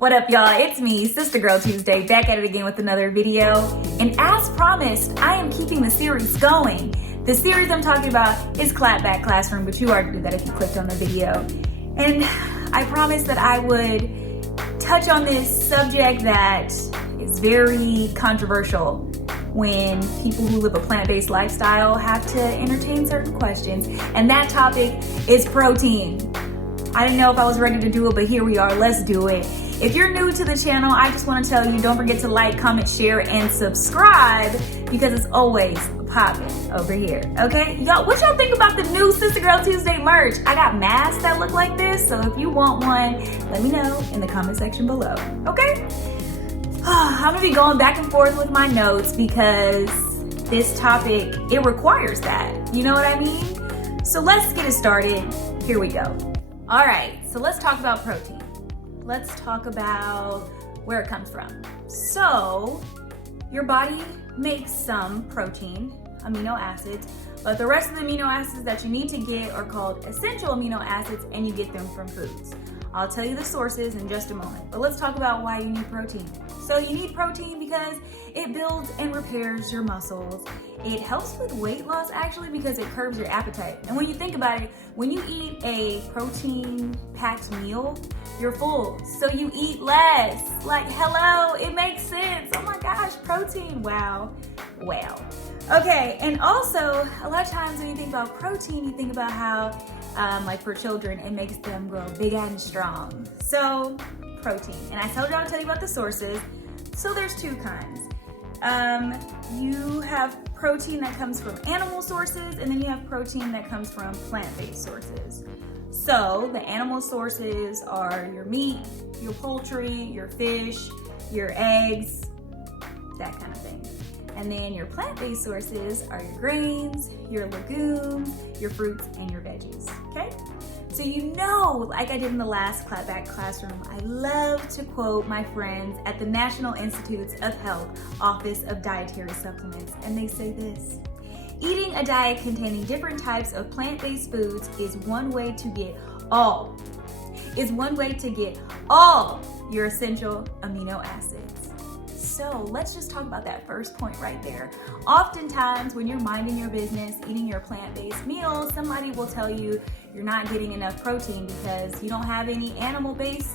What up, y'all? It's me, Sister Girl Tuesday, back at it again with another video. And as promised, I am keeping the series going. The series I'm talking about is Clapback Classroom, but you already did that if you clicked on the video. And I promised that I would touch on this subject that is very controversial when people who live a plant-based lifestyle have to entertain certain questions. And that topic is protein. I didn't know if I was ready to do it, but here we are. Let's do it. If you're new to the channel, I just want to tell you, don't forget to like, comment, share, and subscribe because it's always popping over here, okay? Y'all, what y'all think about the new Sister Girl Tuesday merch? I got masks that look like this, so if you want one, let me know in the comment section below, okay? I'm gonna be going back and forth with my notes because this topic, it requires that. You know what I mean? So let's get it started. Here we go. All right, so let's talk about protein. Let's talk about where it comes from. So, your body makes some protein, amino acids, but the rest of the amino acids that you need to get are called essential amino acids, and you get them from foods. I'll tell you the sources in just a moment, but let's talk about why you need protein. So you need protein because it builds and repairs your muscles. It helps with weight loss actually because it curbs your appetite. And when you think about it, when you eat a protein-packed meal, you're full, so you eat less. Like, hello, it makes sense. Oh my gosh, protein, wow. Okay, and also, a lot of times when you think about protein, you think about how, like for children, it makes them grow big and strong. So, protein. And I told you I'll tell you about the sources. So there's two kinds. You have protein that comes from animal sources, and then you have protein that comes from plant-based sources. So the animal sources are your meat, your poultry, your fish, your eggs, that kind of thing. And then your plant-based sources are your grains, your legumes, your fruits, and your veggies, okay? So you know, like I did in the last Clapback Classroom, I love to quote my friends at the National Institutes of Health Office of Dietary Supplements, and they say this: eating a diet containing different types of plant-based foods is one way to get all your essential amino acids. So let's just talk about that first point right there. Oftentimes when you're minding your business, eating your plant-based meals, somebody will tell you you're not getting enough protein because you don't have any animal-based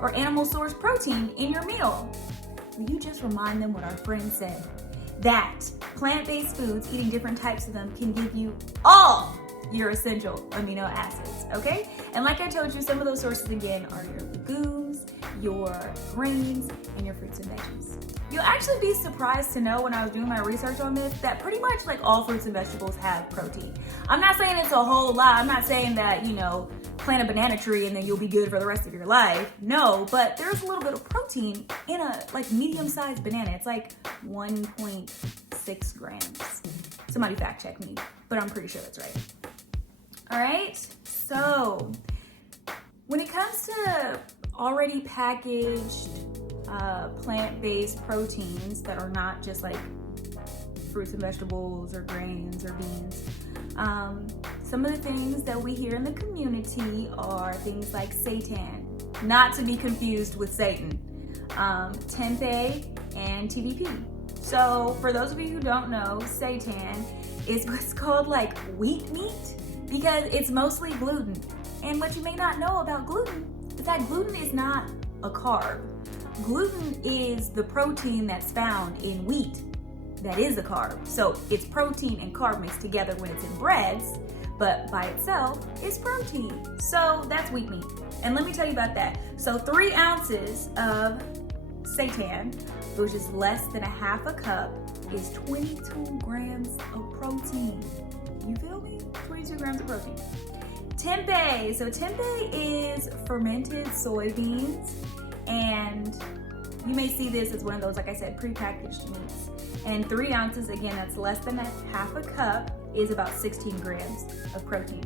or animal-sourced protein in your meal. Will you just remind them what our friend said? That plant-based foods, eating different types of them, can give you all your essential amino acids, okay? And like I told you, some of those sources again are your legumes, your grains, and your fruits and veggies. You'll actually be surprised to know when I was doing my research on this that pretty much like all fruits and vegetables have protein. I'm not saying it's a whole lot. I'm not saying that, you know, plant a banana tree and then you'll be good for the rest of your life. No, but there's a little bit of protein in a like medium-sized banana. It's like 1.6 grams. Somebody fact check me, but I'm pretty sure that's right. All right, so when it comes to already packaged plant-based proteins that are not just like fruits and vegetables or grains or beans, some of the things that we hear in the community are things like Seitan, not to be confused with Satan, tempeh, and TVP. So for those of you who don't know, Seitan is what's called like wheat meat because it's mostly gluten. And what you may not know about gluten is that gluten is not a carb. Gluten is the protein that's found in wheat that is a carb. So it's protein and carb mixed together when it's in breads, but by itself it's protein. So that's wheat meat. And let me tell you about that. So 3 ounces of Seitan, which is less than a half a cup, is 22 grams of protein. You feel me? 22 grams of protein. Tempeh. So tempeh is fermented soybeans, and you may see this as one of those, like I said, prepackaged meats. And 3 ounces, again, that's less than a half a cup, is about 16 grams of protein.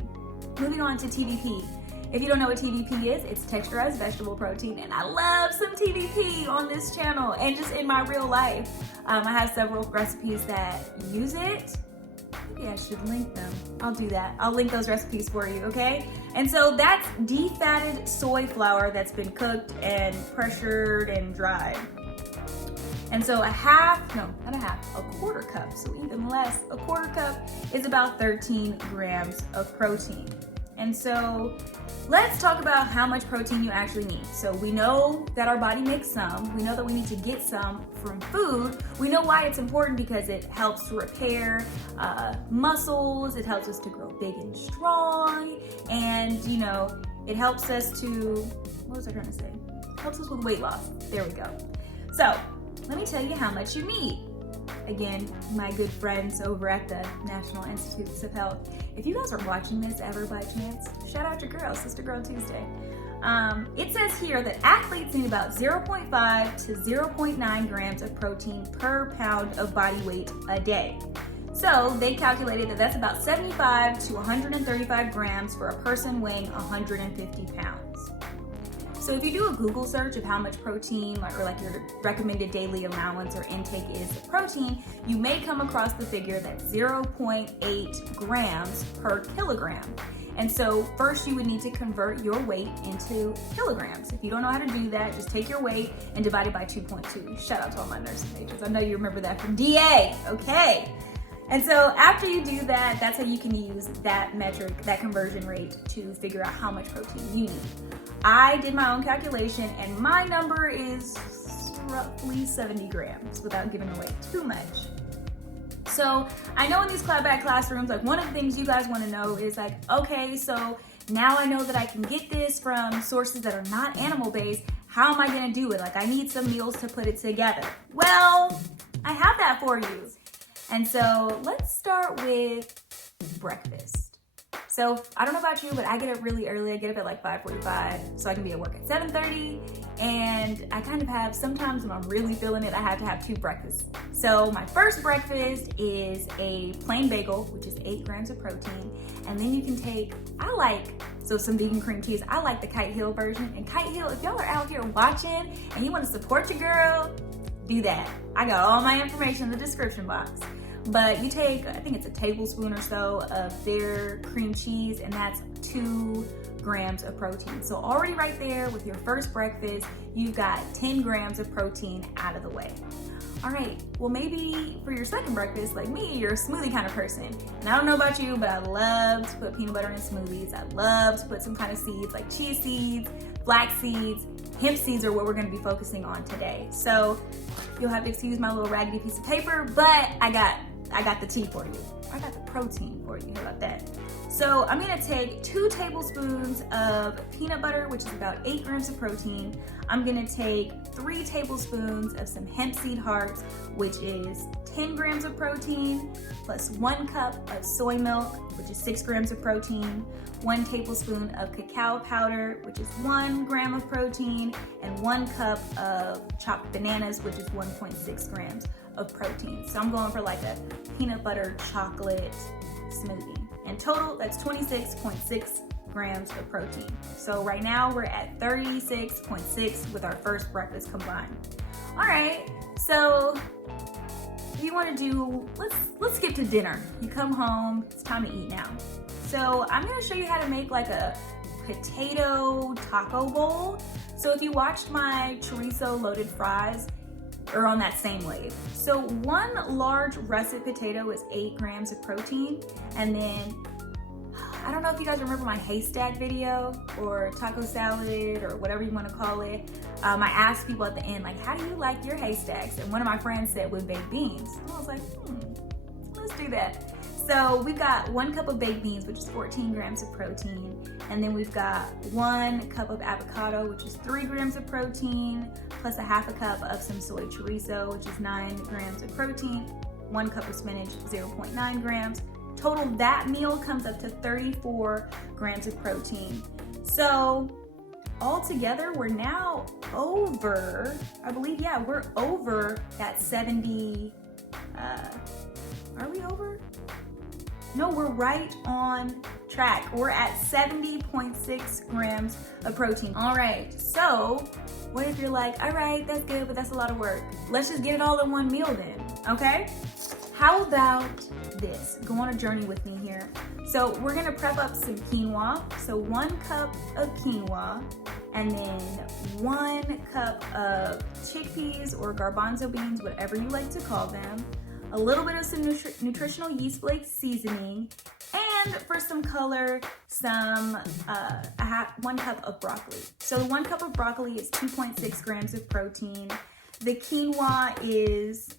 Moving on to TVP. If you don't know what TVP is, it's texturized vegetable protein, and I love some TVP on this channel and just in my real life. I have several recipes that use it. maybe I should link them. I'll do that. I'll link those recipes for you, okay? And so that's defatted soy flour that's been cooked and pressured and dried. And so a quarter cup, so even less. A quarter cup is about 13 grams of protein. And so let's talk about how much protein you actually need. So we know that our body makes some. We know that we need to get some from food. We know why it's important because it helps to repair muscles. It helps us to grow big and strong. And, you know, it helps us to, what was I trying to say? Helps us with weight loss. There we go. So let me tell you how much you need. Again, my good friends over at the National Institutes of Health. If you guys are watching this ever by chance, shout out your girl, Sister Girl Tuesday. It says here that athletes need about 0.5 to 0.9 grams of protein per pound of body weight a day. So they calculated that that's about 75 to 135 grams for a person weighing 150 pounds. So if you do a Google search of how much protein or like your recommended daily allowance or intake is of protein, you may come across the figure that's 0.8 grams per kilogram. And so first you would need to convert your weight into kilograms. If you don't know how to do that, just take your weight and divide it by 2.2. Shout out to all my nursing majors. I know you remember that from DA, okay? And so after you do that, that's how you can use that metric, that conversion rate, to figure out how much protein you need. I did my own calculation and my number is roughly 70 grams without giving away too much. So I know in these Clapback classrooms, like one of the things you guys want to know is like, okay, so now I know that I can get this from sources that are not animal-based. How am I going to do it? Like I need some meals to put it together. Well, I have that for you. And so let's start with breakfast. So I don't know about you, but I get up really early. I get up at like 5:45 so I can be at work at 7:30. And I kind of have, sometimes when I'm really feeling it, I have to have 2 breakfasts. So my first breakfast is a plain bagel, which is 8 grams of protein. And then you can take, some vegan cream cheese. I like the Kite Hill version. And Kite Hill, if y'all are out here watching and you want to support your girl, do that. I got all my information in the description box. But you take, I think it's a tablespoon or so of their cream cheese, and that's 2 grams of protein. So already right there with your first breakfast, you've got 10 grams of protein out of the way. All right, well maybe for your second breakfast, like me, you're a smoothie kind of person. And I don't know about you, but I love to put peanut butter in smoothies. I love to put some kind of seeds like chia seeds, flax seeds, hemp seeds are what we're gonna be focusing on today. So you'll have to excuse my little raggedy piece of paper, but I got the tea for you. I got the protein for you. How about that? So I'm gonna take 2 tablespoons of peanut butter, which is about 8 grams of protein. I'm gonna take 3 tablespoons of some hemp seed hearts, which is 10 grams of protein, plus 1 cup of soy milk, which is 6 grams of protein, 1 tablespoon of cacao powder, which is 1 gram of protein, and 1 cup of chopped bananas, which is 1.6 grams of protein. So I'm going for like a peanut butter chocolate smoothie. In total, that's 26.6 grams of protein. So right now we're at 36.6 with our first breakfast combined. All right, so if you want to do, let's skip to dinner. You come home, it's time to eat now. So I'm gonna show you how to make like a potato taco bowl. So if you watched my chorizo loaded fries, or on that same wave. So 1 large russet potato is 8 grams of protein. And then, I don't know if you guys remember my haystack video or taco salad or whatever you want to call it. I asked people at the end, like, how do you like your haystacks? And one of my friends said with baked beans. And I was like, let's do that. So we've got 1 cup of baked beans, which is 14 grams of protein. And then we've got 1 cup of avocado, which is 3 grams of protein, plus a half a cup of some soy chorizo, which is 9 grams of protein, 1 cup of spinach, 0.9 grams. Total, that meal comes up to 34 grams of protein. So altogether, we're now over, we're over that 70, are we over? No, we're right on track. We're at 70.6 grams of protein. All right, so what if you're like, all right, that's good, but that's a lot of work. Let's just get it all in one meal then, okay? How about this. Go on a journey with me here. So we're gonna prep up some quinoa. So 1 cup of quinoa, and then 1 cup of chickpeas or garbanzo beans, whatever you like to call them. A little bit of some nutritional yeast flake seasoning, and for some color, some 1 cup of broccoli. So 1 cup of broccoli is 2.6 grams of protein. The quinoa is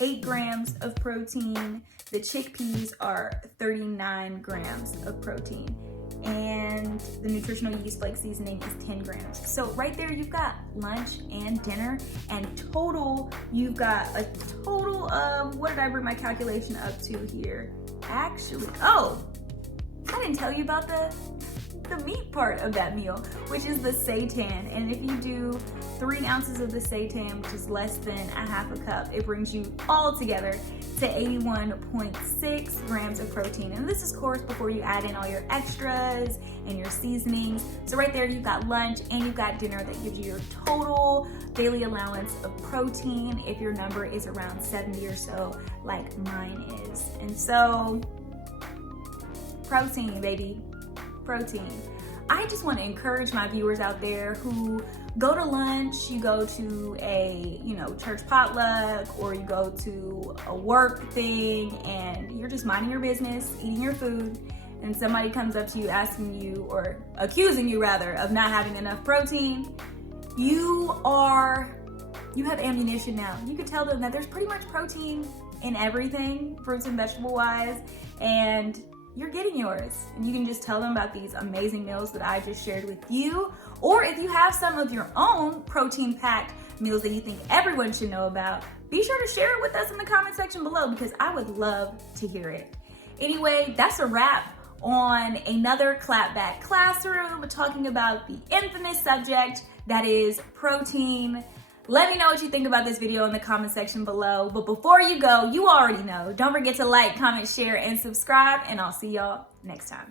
8 grams of protein. The chickpeas are 39 grams of protein. And the nutritional yeast flake seasoning is 10 grams. So right there, you've got lunch and dinner, and total, you've got a total of, what did I bring my calculation up to here? Actually, oh, I didn't tell you about the meat part of that meal, which is the seitan. And if you do 3 ounces of the seitan, which is less than a half a cup, it brings you all together to 81.6 grams of protein. And this is, of course, before you add in all your extras and your seasonings. So right there, you've got lunch and you've got dinner that gives you your total daily allowance of protein if your number is around 70 or so, like mine is. And so, protein, baby. Protein. I just want to encourage my viewers out there who go to lunch, you go to a, church potluck, or you go to a work thing and you're just minding your business, eating your food, and somebody comes up to you asking you, or accusing you rather, of not having enough protein. You have ammunition now. You could tell them that there's pretty much protein in everything, fruits and vegetable wise, and you're getting yours. And you can just tell them about these amazing meals that I just shared with you. Or if you have some of your own protein-packed meals that you think everyone should know about, be sure to share it with us in the comment section below, because I would love to hear it. Anyway, that's a wrap on another Clapback Classroom, talking about the infamous subject that is protein. Let me know what you think about this video in the comment section below. But before you go, you already know, don't forget to like, comment, share, and subscribe, and I'll see y'all next time.